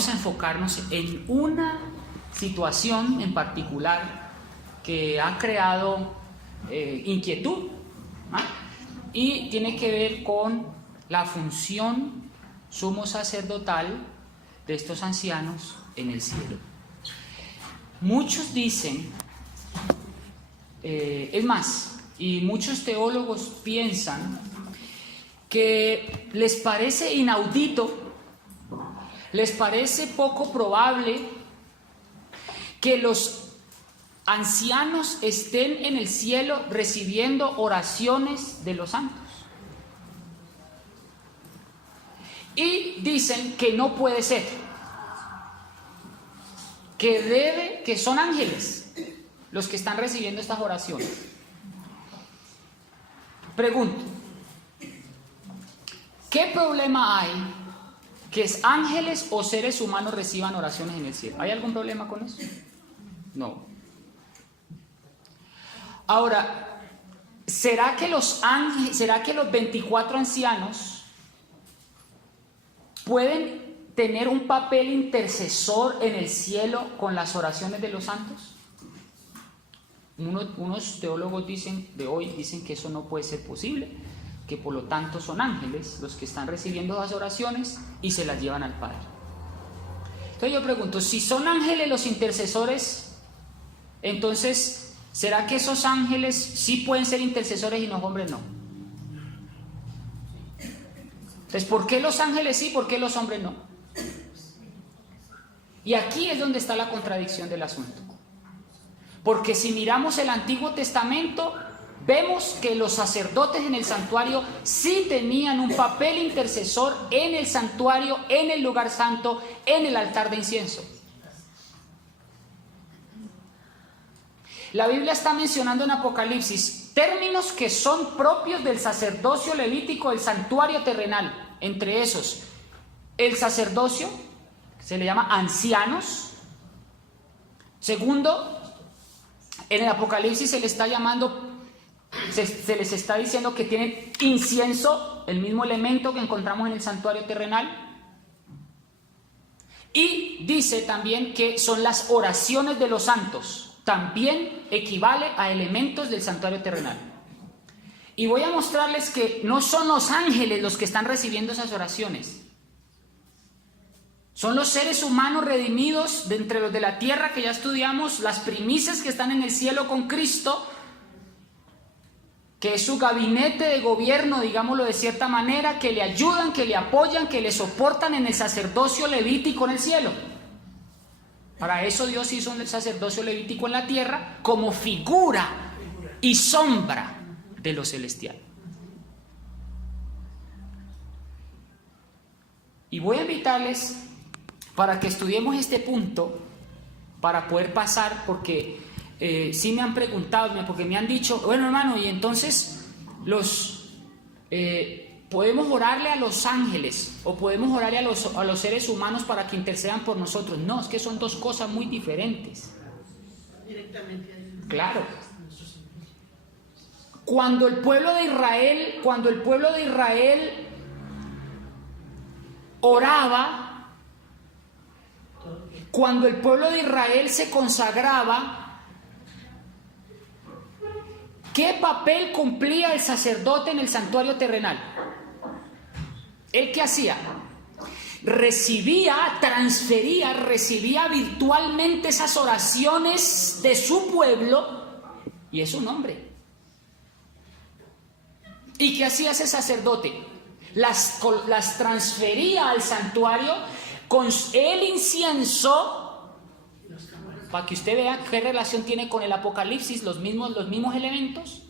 vamos a enfocarnos en una situación en particular que ha creado inquietud, ¿ah? Y tiene que ver con la función sumo sacerdotal de estos ancianos en el cielo. Muchos dicen, es más, y muchos teólogos piensan que les parece inaudito, les parece poco probable que los ancianos estén en el cielo recibiendo oraciones de los santos. Y dicen que no puede ser, que son ángeles los que están recibiendo estas oraciones. Pregunto, ¿qué problema hay que ángeles o seres humanos reciban oraciones en el cielo? ¿Hay algún problema con eso? No. Ahora, ¿será que los 24 ancianos pueden tener un papel intercesor en el cielo con las oraciones de los santos? Unos teólogos de hoy dicen que eso no puede ser posible, que por lo tanto son ángeles los que están recibiendo las oraciones y se las llevan al Padre. Entonces yo pregunto, si son ángeles los intercesores, entonces, ¿será que esos ángeles sí pueden ser intercesores y los hombres no? Entonces, ¿por qué los ángeles sí, por qué los hombres no? Y aquí es donde está la contradicción del asunto. Porque si miramos el Antiguo Testamento, vemos que los sacerdotes en el santuario sí tenían un papel intercesor en el santuario, en el lugar santo, en el altar de incienso. La Biblia está mencionando en Apocalipsis términos que son propios del sacerdocio levítico del santuario terrenal. Entre esos, el sacerdocio, se le llama ancianos. Segundo, en el Apocalipsis se les está diciendo que tienen incienso, el mismo elemento que encontramos en el santuario terrenal. Y dice también que son las oraciones de los santos, también equivale a elementos del santuario terrenal. Y voy a mostrarles que no son los ángeles los que están recibiendo esas oraciones. Son los seres humanos redimidos de entre los de la tierra que ya estudiamos, las primicias que están en el cielo con Cristo, que es su gabinete de gobierno, digámoslo de cierta manera, que le ayudan, que le apoyan, que le soportan en el sacerdocio levítico en el cielo. Para eso Dios hizo el sacerdocio levítico en la tierra como figura y sombra de lo celestial. Y voy a invitarles para que estudiemos este punto, para poder pasar, porque sí me han preguntado, porque me han dicho, bueno hermano, y entonces podemos orarle a los ángeles o podemos orarle a los seres humanos para que intercedan por nosotros. No, es que son dos cosas muy diferentes. Claro. Cuando el pueblo de Israel oraba, cuando el pueblo de Israel se consagraba, ¿qué papel cumplía el sacerdote en el santuario terrenal? ¿Él qué hacía? Recibía virtualmente esas oraciones de su pueblo, y es un hombre. ¿Y qué hacía ese sacerdote? Las transfería al santuario con el incienso, para que usted vea qué relación tiene con el Apocalipsis, los mismos elementos.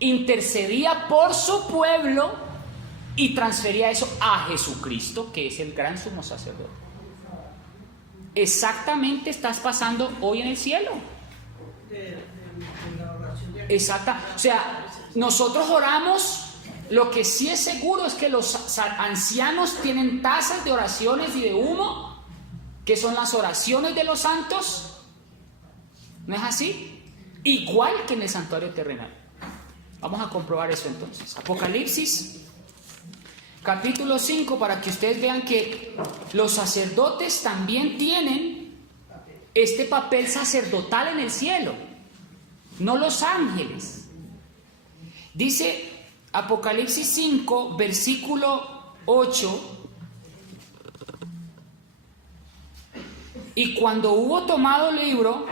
Intercedía por su pueblo y transfería eso a Jesucristo, que es el gran sumo sacerdote. Exactamente estás pasando hoy en el cielo. Exacta. O sea, nosotros oramos. Lo que sí es seguro es que los ancianos tienen tazas de oraciones y de humo, que son las oraciones de los santos. ¿No es así? Igual que en el santuario terrenal. Vamos a comprobar eso entonces. Apocalipsis, capítulo 5, para que ustedes vean que los sacerdotes también tienen este papel sacerdotal en el cielo, no los ángeles. Dice Apocalipsis 5, versículo 8: y cuando hubo tomado el libro,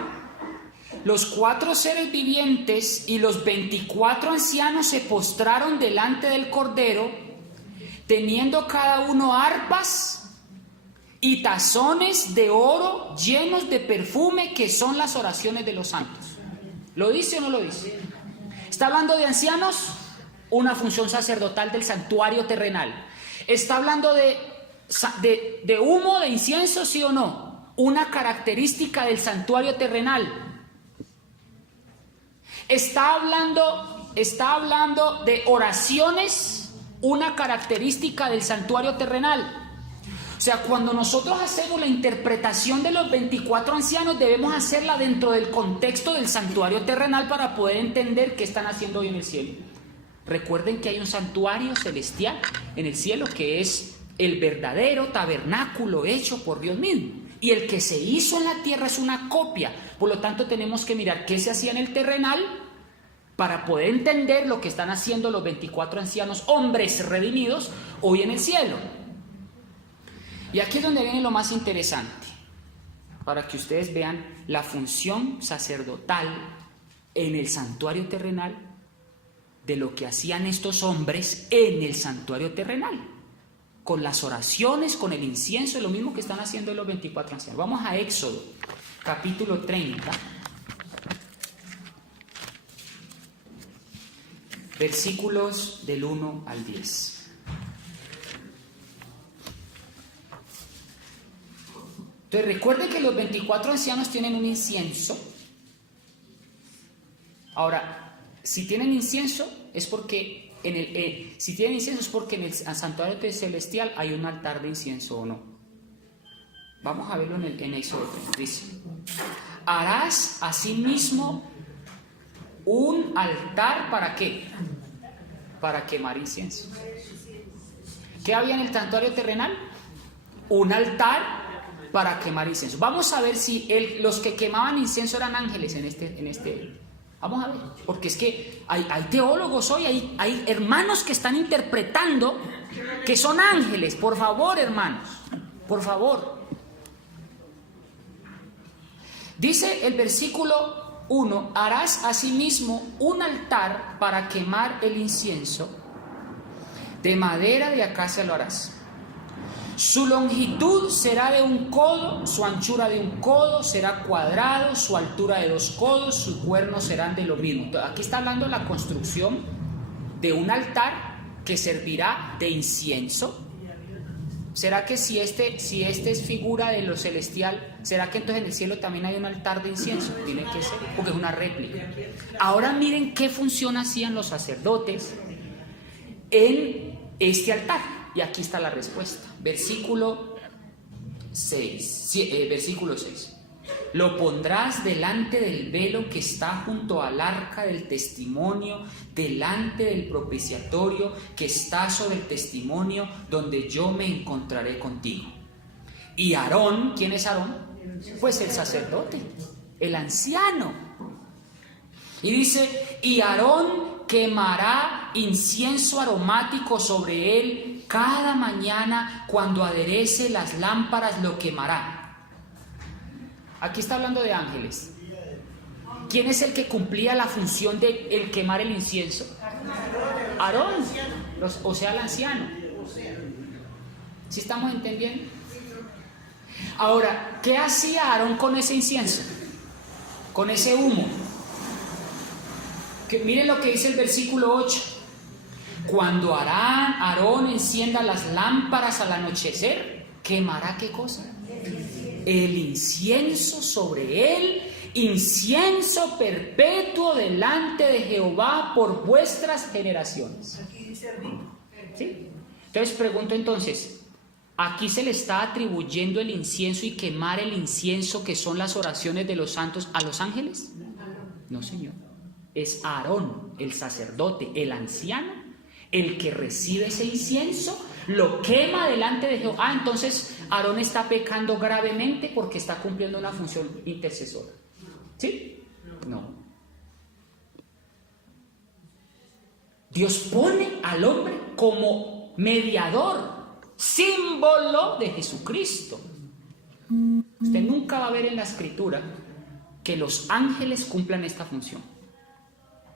los 4 seres vivientes y los 24 ancianos se postraron delante del Cordero, teniendo cada uno arpas y tazones de oro llenos de perfume, que son las oraciones de los santos. ¿Lo dice o no lo dice? ¿Está hablando de ancianos? Una función sacerdotal del santuario terrenal. ¿Está hablando de humo, de incienso, sí o no? Una característica del santuario terrenal. Está hablando de oraciones, una característica del santuario terrenal. O sea, cuando nosotros hacemos la interpretación de los 24 ancianos, debemos hacerla dentro del contexto del santuario terrenal para poder entender qué están haciendo hoy en el cielo. Recuerden que hay un santuario celestial en el cielo que es el verdadero tabernáculo hecho por Dios mismo. Y el que se hizo en la tierra es una copia. Por lo tanto, tenemos que mirar qué se hacía en el terrenal para poder entender lo que están haciendo los 24 ancianos, hombres redimidos, hoy en el cielo. Y aquí es donde viene lo más interesante, para que ustedes vean la función sacerdotal en el santuario terrenal de lo que hacían estos hombres en el santuario terrenal, con las oraciones, con el incienso, lo mismo que están haciendo los 24 ancianos. Vamos a Éxodo, capítulo 30, versículos del 1 al 10. Entonces recuerden que los 24 ancianos tienen un incienso. Ahora, si tienen incienso es porque en el santuario celestial hay un altar de incienso o no. Vamos a verlo en Éxodo 30. Dice: harás asimismo un altar, ¿para qué? Para quemar incienso. ¿Qué había en el santuario terrenal? Un altar para quemar incienso. Vamos a ver si los que quemaban incienso eran ángeles en este. Vamos a ver, porque es que hay teólogos hoy, hay hermanos que están interpretando que son ángeles. Por favor, hermanos, por favor. Dice el versículo 1: harás asimismo un altar para quemar el incienso, de madera de acacia lo harás. Su longitud será de 1 codo, su anchura de 1 codo, será cuadrado, su altura de 2 codos, sus cuernos serán de lo mismo. Entonces, aquí está hablando de la construcción de un altar que servirá de incienso. ¿Será que si este es figura de lo celestial, será que entonces en el cielo también hay un altar de incienso? Tiene que ser, porque es una réplica. Ahora miren qué función hacían los sacerdotes en este altar. Y aquí está la respuesta. Versículo 6. Lo pondrás delante del velo que está junto al arca del testimonio, delante del propiciatorio que está sobre el testimonio, donde yo me encontraré contigo. Y Aarón, ¿quién es Aarón? Pues el sacerdote, el anciano. Y dice: y Aarón quemará incienso aromático sobre él cada mañana, cuando aderece las lámparas lo quemará. Aquí está hablando de ángeles. ¿Quién es el que cumplía la función de el quemar el incienso? Aarón, o sea, el anciano. ¿Sí estamos entendiendo? Ahora, ¿qué hacía Aarón con ese incienso? Con ese humo. Miren lo que dice el versículo 8. Cuando Aarón encienda las lámparas al anochecer, ¿quemará qué cosa? El incienso sobre él, incienso perpetuo delante de Jehová por vuestras generaciones. ¿Sí? Entonces pregunto entonces, ¿aquí se le está atribuyendo el incienso y quemar el incienso, que son las oraciones de los santos, a los ángeles? No, señor. Es Aarón, el sacerdote, el anciano, el que recibe ese incienso lo quema delante de Jehová. Ah, entonces Aarón está pecando gravemente porque está cumpliendo una función intercesora. ¿Sí? No. Dios pone al hombre como mediador, símbolo de Jesucristo. Usted nunca va a ver en la Escritura que los ángeles cumplan esta función.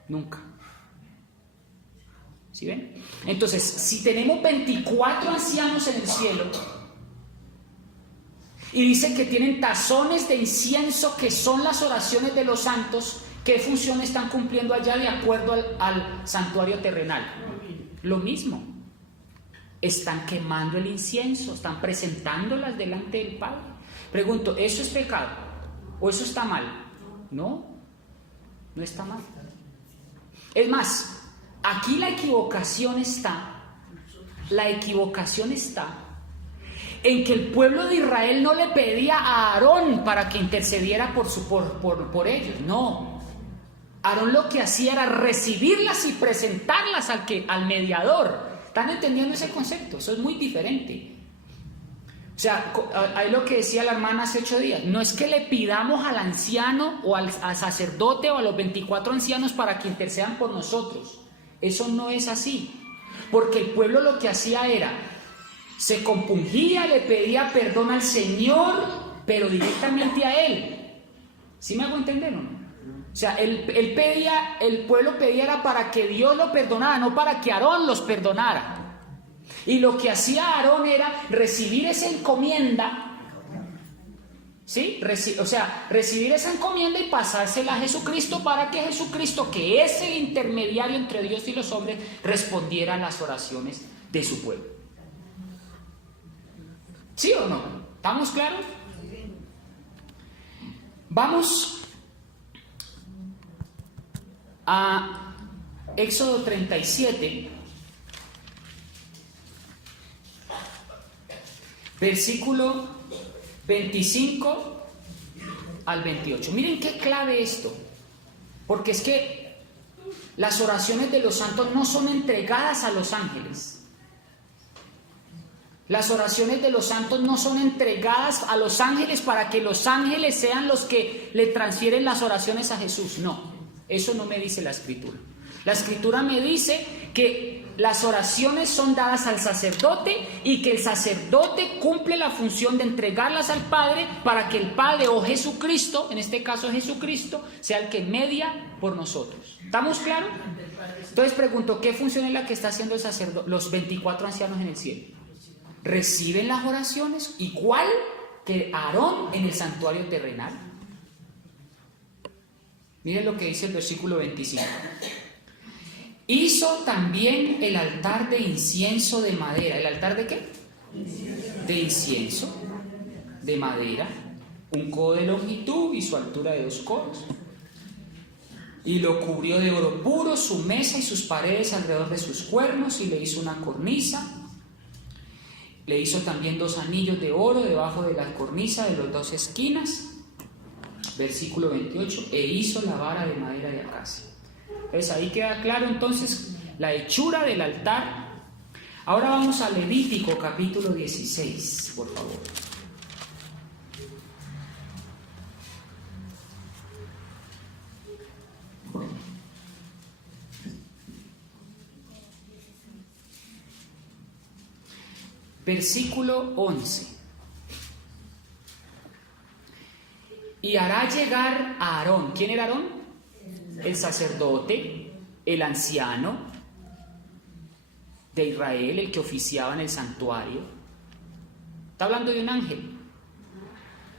Nunca. ¿Sí ven? Entonces, si tenemos 24 ancianos en el cielo y dicen que tienen tazones de incienso que son las oraciones de los santos, ¿qué función están cumpliendo allá de acuerdo al santuario terrenal? Lo mismo. Están quemando el incienso, están presentándolas delante del Padre. Pregunto, ¿eso es pecado? ¿O eso está mal? No, no está mal. Es más, aquí la equivocación está en que el pueblo de Israel no le pedía a Aarón para que intercediera por ellos. No. Aarón lo que hacía era recibirlas y presentarlas al mediador. ¿Están entendiendo ese concepto? Eso es muy diferente. O sea, ahí lo que decía la hermana hace 8 días, no es que le pidamos al anciano o al sacerdote o a los 24 ancianos para que intercedan por nosotros. Eso no es así. Porque el pueblo lo que hacía era, se compungía, le pedía perdón al Señor, pero directamente a Él. ¿Sí me hago entender o no? O sea, el pueblo pedía era para que Dios lo perdonara, no para que Aarón los perdonara. Y lo que hacía Aarón era recibir esa encomienda, ¿sí? Recibir esa encomienda y pasársela a Jesucristo para que Jesucristo, que es el intermediario entre Dios y los hombres, respondiera a las oraciones de su pueblo. ¿Sí o no? ¿Estamos claros? Vamos a Éxodo 37, versículo 25 al 28. Miren qué clave esto, porque es que las oraciones de los santos no son entregadas a los ángeles. Las oraciones de los santos no son entregadas a los ángeles para que los ángeles sean los que le transfieren las oraciones a Jesús. No, eso no me dice la Escritura. La Escritura me dice que las oraciones son dadas al sacerdote y que el sacerdote cumple la función de entregarlas al Padre para que el Padre o Jesucristo, en este caso Jesucristo, sea el que media por nosotros. ¿Estamos claros? Entonces pregunto, ¿qué función es la que está haciendo el sacerdote, los 24 ancianos en el cielo? Reciben las oraciones igual que Aarón en el santuario terrenal. Miren lo que dice el versículo 25. Hizo también el altar de incienso de madera. ¿El altar de qué? De incienso de madera, 1 codo de longitud y su altura de 2 codos. Y lo cubrió de oro puro, su mesa y sus paredes alrededor de sus cuernos, y le hizo una cornisa. Le hizo también 2 anillos de oro debajo de la cornisa de las 2 esquinas. Versículo 28. E hizo la vara de madera de acacia. Entonces ahí queda claro entonces la hechura del altar. Ahora vamos a Levítico capítulo 16, por favor. Versículo 11. Y hará llegar a Aarón. ¿Quién era Aarón? El sacerdote, el anciano de Israel, el que oficiaba en el santuario. Está hablando de un ángel.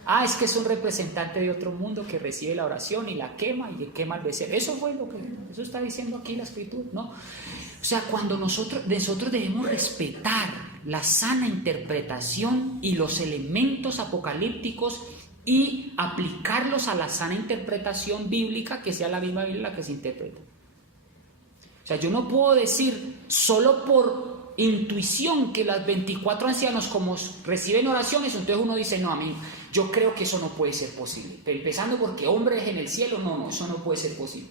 Ah, es que es un representante de otro mundo que recibe la oración y la quema y le quema el becerro. Eso fue lo que eso está diciendo aquí la Escritura, ¿no? O sea, cuando nosotros debemos respetar la sana interpretación y los elementos apocalípticos y aplicarlos a la sana interpretación bíblica, que sea la misma Biblia la que se interpreta. O sea, yo no puedo decir solo por intuición que las 24 ancianos como reciben oraciones, entonces uno dice, no, a mí, yo creo que eso no puede ser posible. Pero empezando porque hombres en el cielo, no, eso no puede ser posible.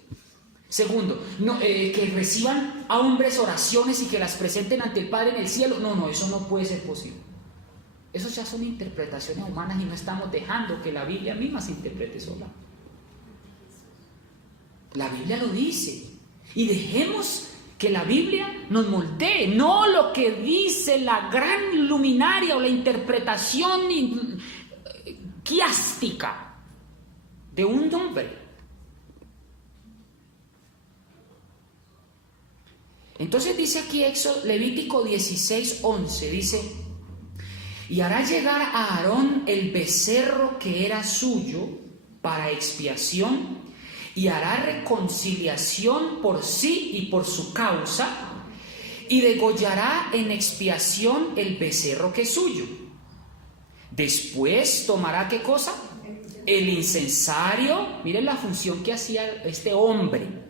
Segundo, que reciban a hombres oraciones y que las presenten ante el Padre en el cielo. No, eso no puede ser posible. Eso ya son interpretaciones humanas y no estamos dejando que la Biblia misma se interprete sola. La Biblia lo dice. Y dejemos que la Biblia nos moldee, no lo que dice la gran luminaria o la interpretación quiástica de un hombre. Entonces dice aquí Levítico 16:11, dice: y hará llegar a Aarón el becerro que era suyo para expiación, y hará reconciliación por sí y por su causa, y degollará en expiación el becerro que es suyo. Después tomará, ¿qué cosa? El incensario. Miren la función que hacía este hombre.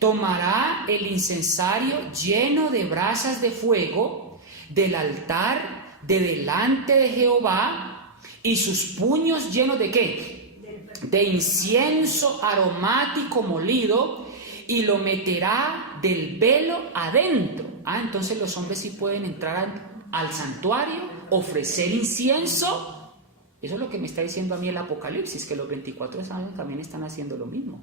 Tomará el incensario lleno de brasas de fuego del altar de delante de Jehová, y sus puños llenos de ¿qué? De incienso aromático molido, y lo meterá del velo adentro. Entonces los hombres sí pueden entrar al santuario, ofrecer incienso. Eso es lo que me está diciendo a mí el Apocalipsis, que los 24 años también están haciendo lo mismo.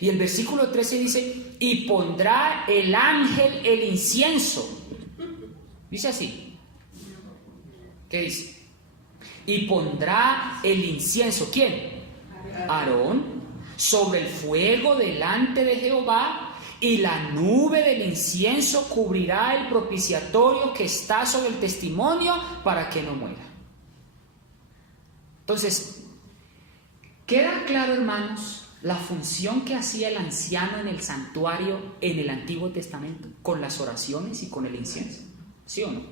Y el versículo 13 dice: y pondrá el ángel el incienso. Dice así. ¿Qué dice? Y pondrá el incienso. ¿Quién? Aarón. Sobre el fuego delante de Jehová, y la nube del incienso cubrirá el propiciatorio que está sobre el testimonio, para que no muera. Entonces, queda claro, hermanos, la función que hacía el anciano en el santuario en el Antiguo Testamento, con las oraciones y con el incienso. ¿Sí o no?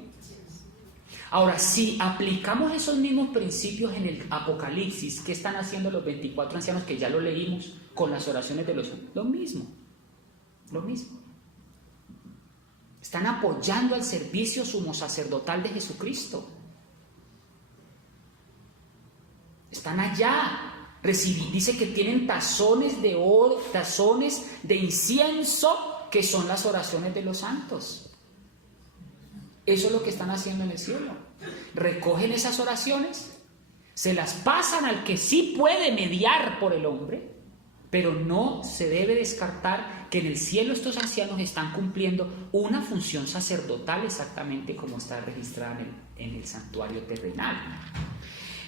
Ahora, si aplicamos esos mismos principios en el Apocalipsis, ¿qué están haciendo los 24 ancianos que ya lo leímos con las oraciones de los santos? Lo mismo. Están apoyando al servicio sumo sacerdotal de Jesucristo. Están allá. Dice que tienen tazones de oro, tazones de incienso, que son las oraciones de los santos. Eso es lo que están haciendo en el cielo. Recogen esas oraciones, se las pasan al que sí puede mediar por el hombre, pero no se debe descartar que en el cielo estos ancianos están cumpliendo una función sacerdotal exactamente como está registrada en el santuario terrenal.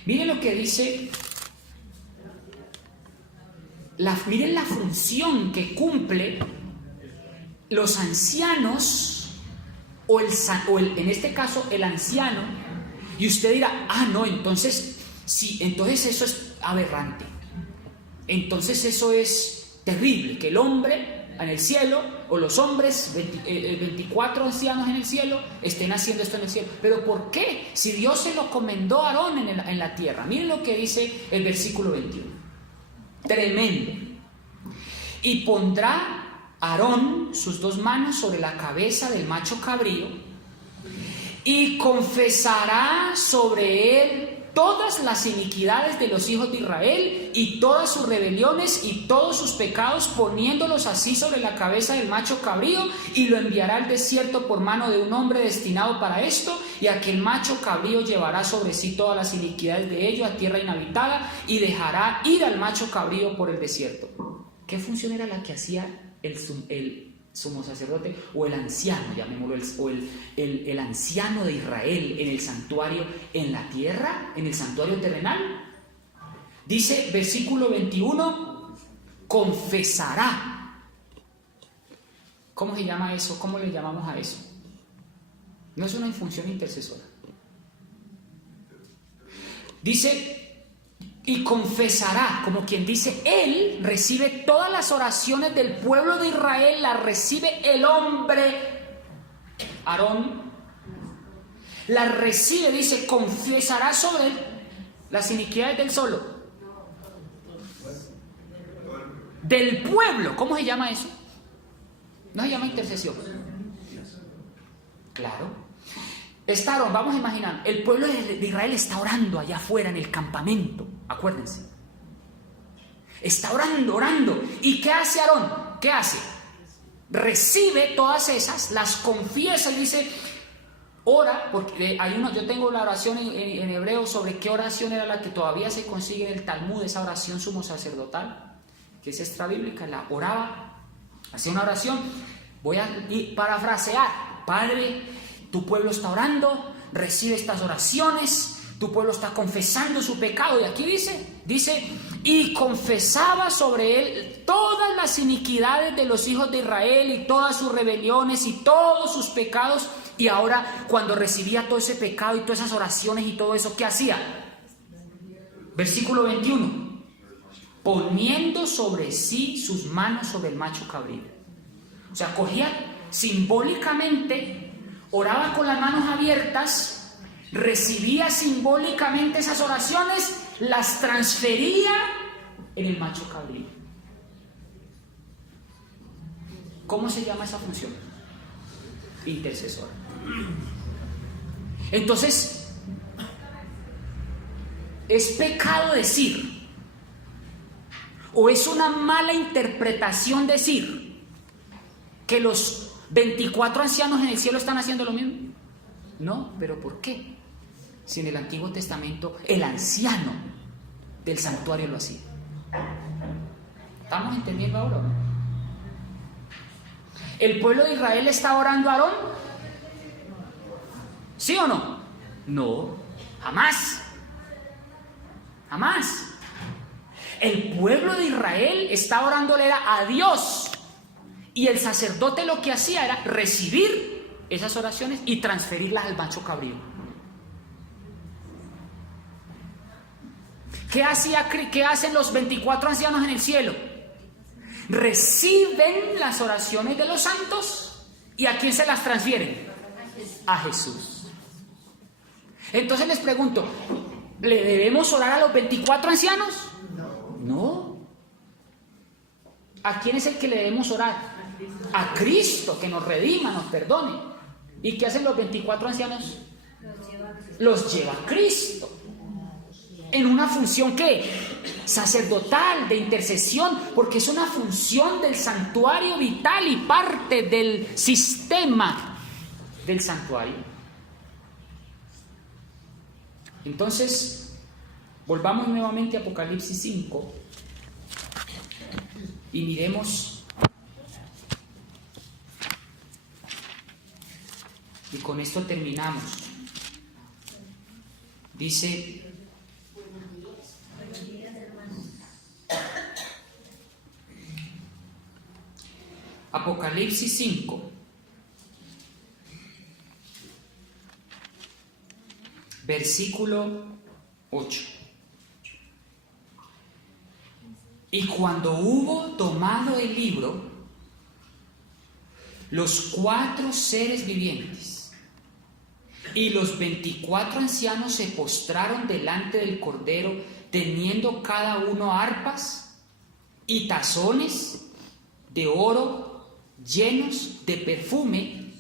Miren lo que dice. Miren la función que cumple los ancianos, en este caso el anciano, y usted dirá: no, entonces sí, entonces eso es aberrante, entonces eso es terrible, que el hombre en el cielo, o los hombres, 24 ancianos en el cielo, estén haciendo esto en el cielo. Pero ¿por qué? Si Dios se lo encomendó a Aarón en la tierra. Miren lo que dice el versículo 21. Tremendo. Y pondrá Aarón sus 2 manos sobre la cabeza del macho cabrío, y confesará sobre él todas las iniquidades de los hijos de Israel y todas sus rebeliones y todos sus pecados, poniéndolos así sobre la cabeza del macho cabrío, y lo enviará al desierto por mano de un hombre destinado para esto, y aquel macho cabrío llevará sobre sí todas las iniquidades de ellos a tierra inhabitada, y dejará ir al macho cabrío por el desierto. ¿Qué función era la que hacía el sumo sacerdote, o el anciano, llamémoslo, el anciano de Israel en el santuario, en la tierra, en el santuario terrenal? Dice versículo 21: confesará. ¿Cómo se llama eso? ¿Cómo le llamamos a eso? No es una función intercesora. Dice: y confesará, como quien dice, él recibe todas las oraciones del pueblo de Israel, las recibe el hombre Aarón, las recibe, dice, confesará sobre él las iniquidades del solo, del pueblo. ¿Cómo se llama eso? No se llama intercesión. Claro. Está Aarón, vamos a imaginar, el pueblo de Israel está orando allá afuera en el campamento, acuérdense. Está orando, orando. ¿Y qué hace Aarón? ¿Qué hace? Recibe todas esas, las confiesa y dice, ora, porque yo tengo la oración en hebreo sobre qué oración era la que todavía se consigue en el Talmud, esa oración sumo sacerdotal, que es extrabíblica, la oraba, hacía una oración, voy a parafrasear, Padre, tu pueblo está orando, recibe estas oraciones, tu pueblo está confesando su pecado, y aquí dice, y confesaba sobre él todas las iniquidades de los hijos de Israel y todas sus rebeliones y todos sus pecados. Y ahora, cuando recibía todo ese pecado y todas esas oraciones y todo eso, ¿qué hacía? Versículo 21, poniendo sobre sí sus manos sobre el macho cabrío. O sea, cogía simbólicamente, oraba con las manos abiertas, recibía simbólicamente esas oraciones, las transfería en el macho cabrío. ¿Cómo se llama esa función? Intercesor. Entonces, ¿es pecado decir, o es una mala interpretación decir, que los 24 ancianos en el cielo están haciendo lo mismo? No, pero ¿por qué? Si en el Antiguo Testamento el anciano del santuario lo hacía. ¿Estamos entendiendo ahora o no? ¿El pueblo de Israel está orando a Aarón? ¿Sí o no? No, jamás. Jamás. El pueblo de Israel está orándole a Dios. Y el sacerdote lo que hacía era recibir esas oraciones y transferirlas al macho cabrío. ¿Qué hacen los 24 ancianos en el cielo? Reciben las oraciones de los santos. ¿Y a quién se las transfieren? A Jesús. Entonces les pregunto, ¿le debemos orar a los 24 ancianos? No. ¿A quién es el que le debemos orar? A Cristo, que nos redima, nos perdone. ¿Y qué hacen los 24 ancianos? Los lleva a Cristo. En una función ¿qué? Sacerdotal, de intercesión, porque es una función del santuario vital y parte del sistema del santuario. Entonces, volvamos nuevamente a Apocalipsis 5 y miremos, y con esto terminamos. Dice: Apocalipsis 5, versículo 8. Y cuando hubo tomado el libro, los 4 seres vivientes y los 24 ancianos se postraron delante del Cordero, teniendo cada uno arpas y tazones de oro llenos de perfume,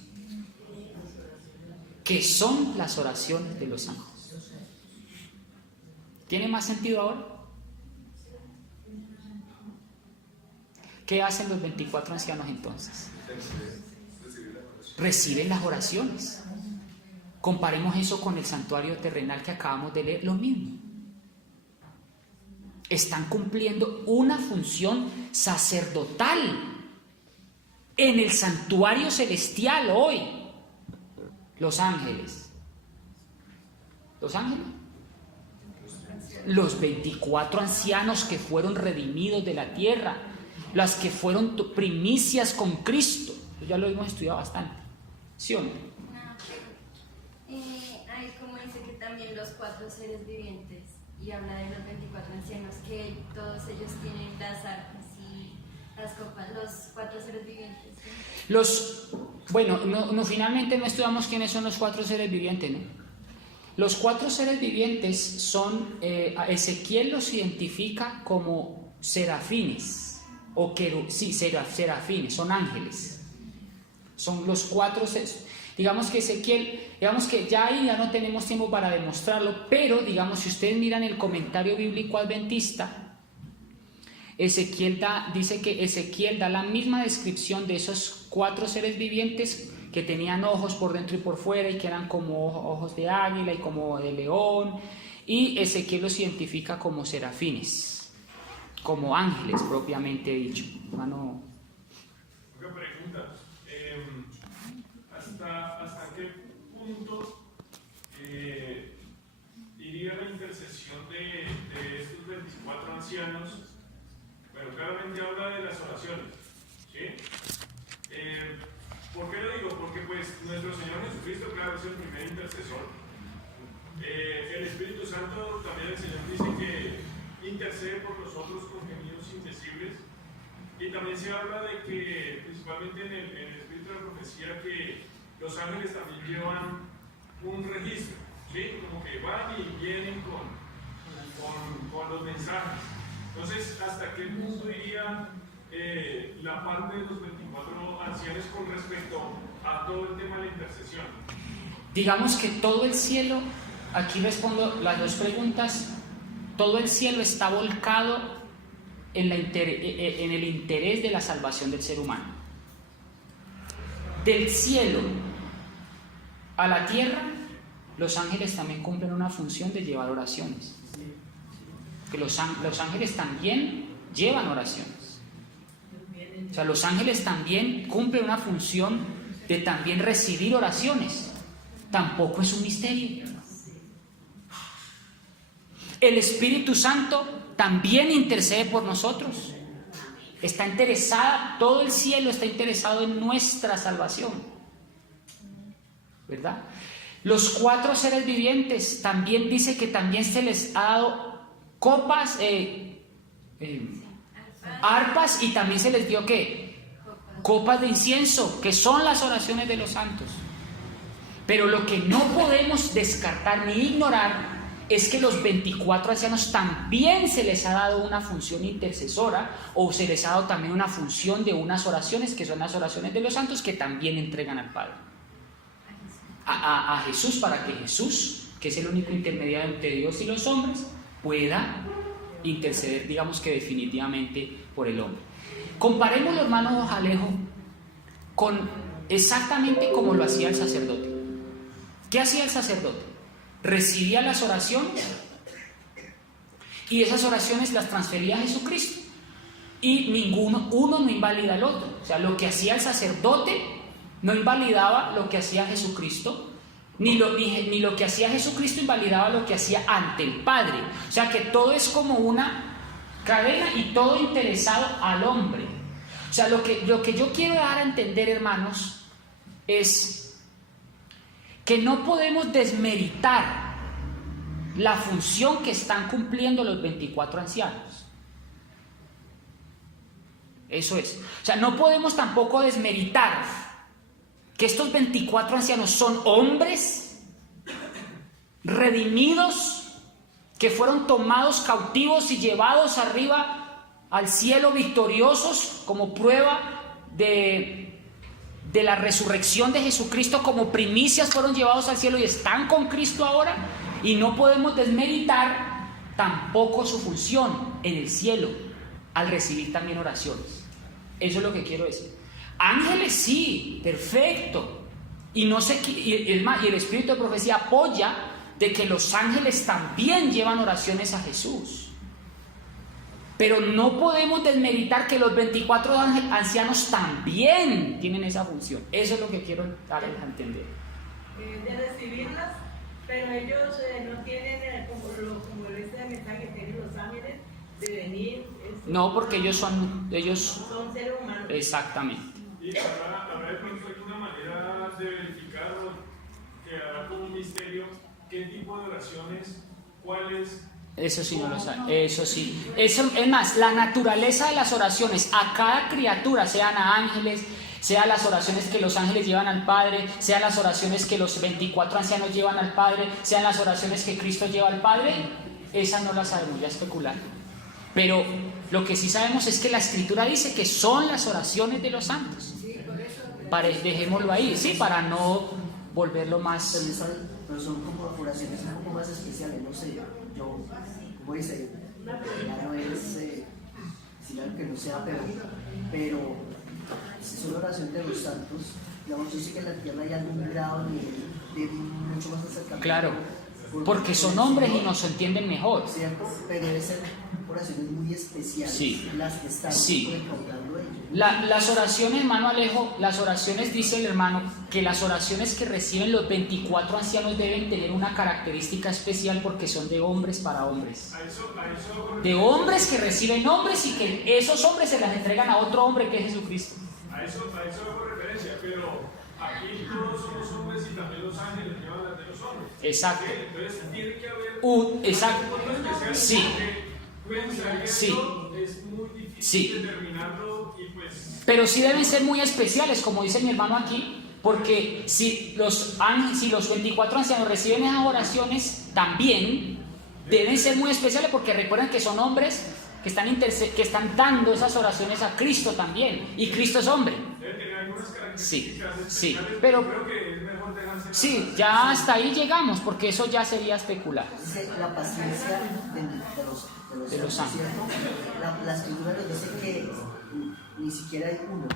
que son las oraciones de los ángeles. ¿Tiene más sentido ahora? ¿Qué hacen los 24 ancianos entonces? Reciben las oraciones. Comparemos eso con el santuario terrenal que acabamos de leer, lo mismo. Están cumpliendo una función sacerdotal en el santuario celestial hoy. Los ángeles. ¿Los ángeles? Los 24 ancianos que fueron redimidos de la tierra, las que fueron primicias con Cristo. Ya lo hemos estudiado bastante. ¿Sí o no? Ahí como dice que también los 4 seres vivientes, y habla de los 24 ancianos, que todos ellos tienen las arpas y las copas, los 4 seres vivientes. ¿Sí? Finalmente no estudiamos quiénes son los 4 seres vivientes, ¿no? Los 4 seres vivientes son, Ezequiel los identifica como serafines, serafines, son ángeles. Son los 4 seres. Digamos que ya ahí ya no tenemos tiempo para demostrarlo, pero digamos, si ustedes miran el comentario bíblico adventista, dice que Ezequiel da la misma descripción de esos 4 seres vivientes que tenían ojos por dentro y por fuera y que eran como ojos de águila y como de león, y Ezequiel los identifica como serafines, como ángeles propiamente dicho. Hermano. Una pregunta, ¿hasta qué punto iría la intercesión de estos 24 ancianos? Bueno, claramente habla de las oraciones, ¿sí? ¿Por qué lo digo? Porque pues nuestro Señor Jesucristo, claro, es el primer intercesor. El Espíritu Santo, también el Señor dice que intercede por nosotros con gemidos indecibles. Y también se habla de que, principalmente en el Espíritu de la Profecía, que los ángeles también llevan un registro, ¿sí? Como que van y vienen con los mensajes. Entonces, ¿hasta qué punto iría la parte de los 24 ancianos con respecto a todo el tema de la intercesión? Digamos que todo el cielo, aquí respondo las 2 preguntas, todo el cielo está volcado en el interés de la salvación del ser humano. Del cielo a la tierra, los ángeles también cumplen una función de llevar oraciones. Que los ángeles también llevan oraciones. O sea, los ángeles también cumplen una función de también recibir oraciones. Tampoco es un misterio. El Espíritu Santo también intercede por nosotros. Está interesada, todo el cielo está interesado en nuestra salvación, ¿verdad? Los 4 seres vivientes también dice que también se les ha dado copas, arpas, y también se les dio ¿qué? Copas de incienso, que son las oraciones de los santos. Pero lo que no podemos descartar ni ignorar es que los 24 ancianos también se les ha dado una función intercesora, o se les ha dado también una función de unas oraciones que son las oraciones de los santos, que también entregan al Padre, a Jesús, para que Jesús, que es el único intermediario entre Dios y los hombres, pueda interceder, digamos que definitivamente, por el hombre. Comparemos, hermano Alejo, con exactamente como lo hacía el sacerdote. ¿Qué hacía el sacerdote? Recibía las oraciones y esas oraciones las transfería a Jesucristo, y uno no invalida al otro. O sea, lo que hacía el sacerdote no invalidaba lo que hacía Jesucristo, ni lo que hacía Jesucristo invalidaba lo que hacía ante el Padre. O sea, que todo es como una cadena y todo interesado al hombre. O sea, lo que yo quiero dar a entender, hermanos, es que no podemos desmeritar la función que están cumpliendo los 24 ancianos. Eso es. O sea, no podemos tampoco desmeritar que estos 24 ancianos son hombres redimidos, que fueron tomados cautivos y llevados arriba al cielo victoriosos, como prueba de la resurrección de Jesucristo, como primicias fueron llevados al cielo y están con Cristo ahora. Y no podemos desmeritar tampoco su función en el cielo al recibir también oraciones. Eso es lo que quiero decir. Ángeles sí, perfecto. Y el Espíritu de Profecía apoya de que los ángeles también llevan oraciones a Jesús. Pero no podemos desmeritar que los 24 ancianos también tienen esa función. Eso es lo que quiero darles a entender. De recibirlas, pero ellos no tienen, como este mensaje que tienen los ángeles, de venir. No, porque ellos son seres humanos. Exactamente. Y habrá de pronto alguna manera de verificar, que habrá como un misterio, qué tipo de oraciones, cuáles. Eso sí no lo sabe, eso sí. Eso, es más, la naturaleza de las oraciones a cada criatura, sean a ángeles, sean las oraciones que los ángeles llevan al Padre, sean las oraciones que los 24 ancianos llevan al Padre, sean las oraciones que Cristo lleva al Padre, esas no las sabemos ya especular. Pero lo que sí sabemos es que la Escritura dice que son las oraciones de los santos. Dejémoslo ahí, sí, para no volverlo más. Pero son como oraciones un poco más especiales, no sé. Yo, como dice, no es decir algo que no sea, pero si es una oración de los santos, digamos, yo sé que en la tierra hay algún grado de mucho más acercamiento. Claro, porque son hombres y nos entienden mejor. ¿Cierto? Pero debe ser oraciones muy especiales, Sí. las que están Sí. recaudando ellos. Las oraciones, hermano Alejo, las oraciones, dice el hermano, que las oraciones que reciben los 24 ancianos deben tener una característica especial porque son de hombres para hombres. De hombres que reciben hombres y que esos hombres se las entregan a otro hombre que es Jesucristo. A eso hago referencia, pero aquí todos somos hombres y también los ángeles llevan las de los hombres. Exacto. Entonces tiene que haber Exacto. especial. Sí. Pensaría Sí. que es muy difícil Sí. determinarlo y pues... Pero sí deben ser muy especiales, como dice mi hermano aquí, porque si los 24 ancianos reciben esas oraciones, también deben ser muy especiales porque recuerden que son hombres que están dando esas oraciones a Cristo también, y Cristo es hombre. Debe tener algunas Sí, características sí, especiales, pero creo que es mejor dejarse sí, ya hasta ahí llegamos, porque eso ya sería especular. Dice la paciencia de los santos, ¿cierto? La escritura nos dice que ni siquiera hay uno,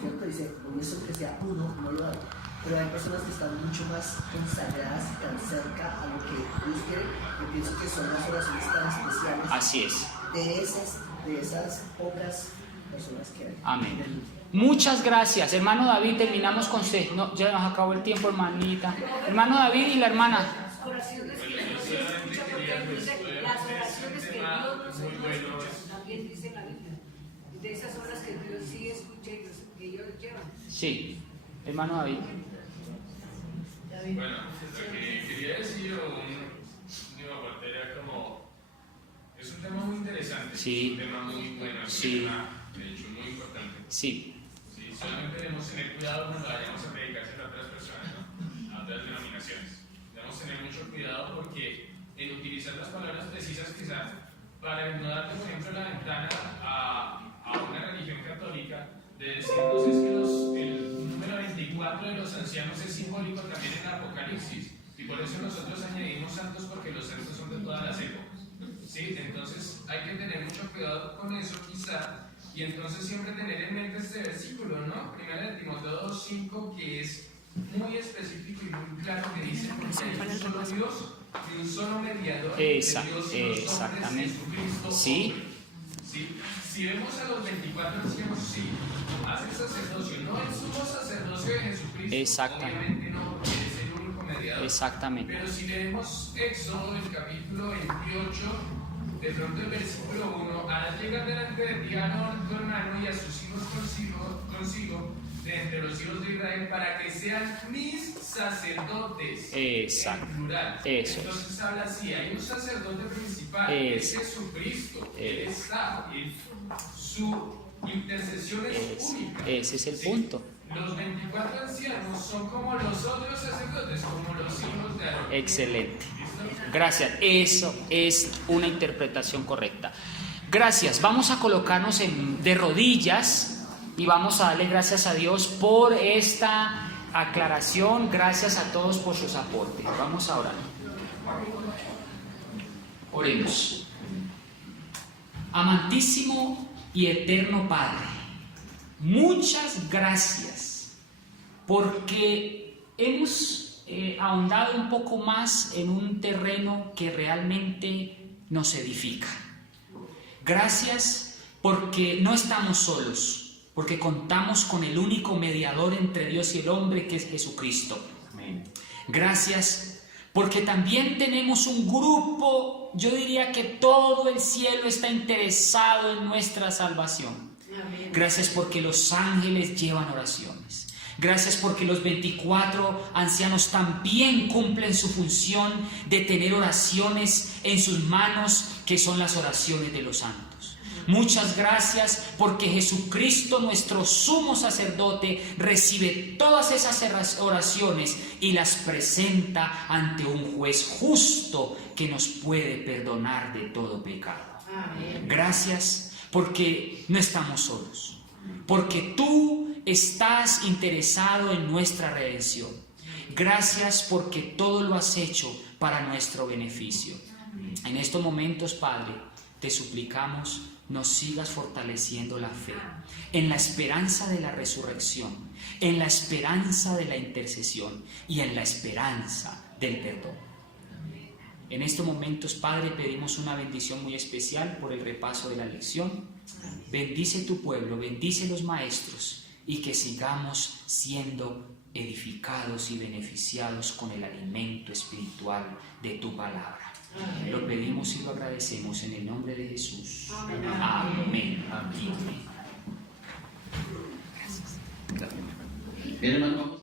¿cierto? Dice, con eso que sea uno, no lo hay. Pero hay personas que están mucho más consagradas y tan cerca a lo que Dios quiere, que pienso que son las oraciones tan especiales Así es. de esas pocas personas que hay. Amén. Muchas gracias, hermano David. Terminamos con usted. No, ya nos acabó el tiempo, hermanita. Hermano David y la hermana. Las oraciones que Dios sí escucha, porque dice las oraciones que Dios no escucha, también dice la Biblia. De esas horas que Dios sí escucha y que ellos llevan. Sí, hermano David. Bueno, lo que quería decir, última parte era como, es un tema muy interesante, Sí. es un tema muy bueno, es Sí. un tema, de hecho, muy importante. Sí, Sí, solamente debemos tener cuidado cuando vayamos a predicarse a otras personas, ¿no? A otras denominaciones. Debemos tener mucho cuidado porque en utilizar las palabras precisas quizás para no darte, por ejemplo, la ventana a una religión católica de decirnos es que el número 24 de los ancianos es simbólico también en Apocalipsis y por eso nosotros añadimos santos porque los santos son de todas las épocas. ¿Sí? Entonces hay que tener mucho cuidado con eso quizá y entonces siempre tener en mente este versículo, ¿no? Primera de Timoteo 2:5 que es muy específico y muy claro que dice porque hay un solo Dios y un solo mediador de Dios y los hombres, exactamente. Jesucristo. Sí. ¿Sí? Si vemos a los 24 ancianos, sí, hacen sacerdocio, no el sumo sacerdocio de Jesucristo, Exactamente. obviamente no, porque es el único mediador. Exactamente. Pero si leemos Éxodo, el capítulo 28, de pronto el versículo 1, harás llegar delante de ti a Aarón, tu hermano, y a sus hijos consigo, de entre los hijos de Israel, para que sean mis sacerdotes. Exacto. En plural. Eso es. Entonces habla así, hay un sacerdote principal, es Jesucristo, Él está, su intercesión es única. Ese es el ¿Sí? punto. Los 24 ancianos son como los otros sacerdotes, como los hijos de Aarón. Excelente. ¿Listo? Gracias. Eso es una interpretación correcta. Gracias. Vamos a colocarnos de rodillas y vamos a darle gracias a Dios por esta aclaración. Gracias a todos por sus aportes. Vamos a orar. Oremos. Amantísimo y eterno Padre, muchas gracias porque hemos ahondado un poco más en un terreno que realmente nos edifica. Gracias porque no estamos solos, porque contamos con el único mediador entre Dios y el hombre, que es Jesucristo. Amén. Gracias porque también tenemos un grupo, yo diría que todo el cielo está interesado en nuestra salvación. Gracias porque los ángeles llevan oraciones. Gracias porque los 24 ancianos también cumplen su función de tener oraciones en sus manos, que son las oraciones de los santos. Muchas gracias porque Jesucristo, nuestro sumo sacerdote, recibe todas esas oraciones y las presenta ante un juez justo que nos puede perdonar de todo pecado. Amén. Gracias porque no estamos solos, porque tú estás interesado en nuestra redención. Gracias porque todo lo has hecho para nuestro beneficio. En estos momentos, Padre, te suplicamos nos sigas fortaleciendo la fe, en la esperanza de la resurrección, en la esperanza de la intercesión y en la esperanza del perdón. En estos momentos, Padre, pedimos una bendición muy especial por el repaso de la lección. Bendice tu pueblo, bendice los maestros y que sigamos siendo edificados y beneficiados con el alimento espiritual de tu palabra. Lo pedimos y lo agradecemos en el nombre de Jesús. Amén. Amén. Amén. Bien, hermano,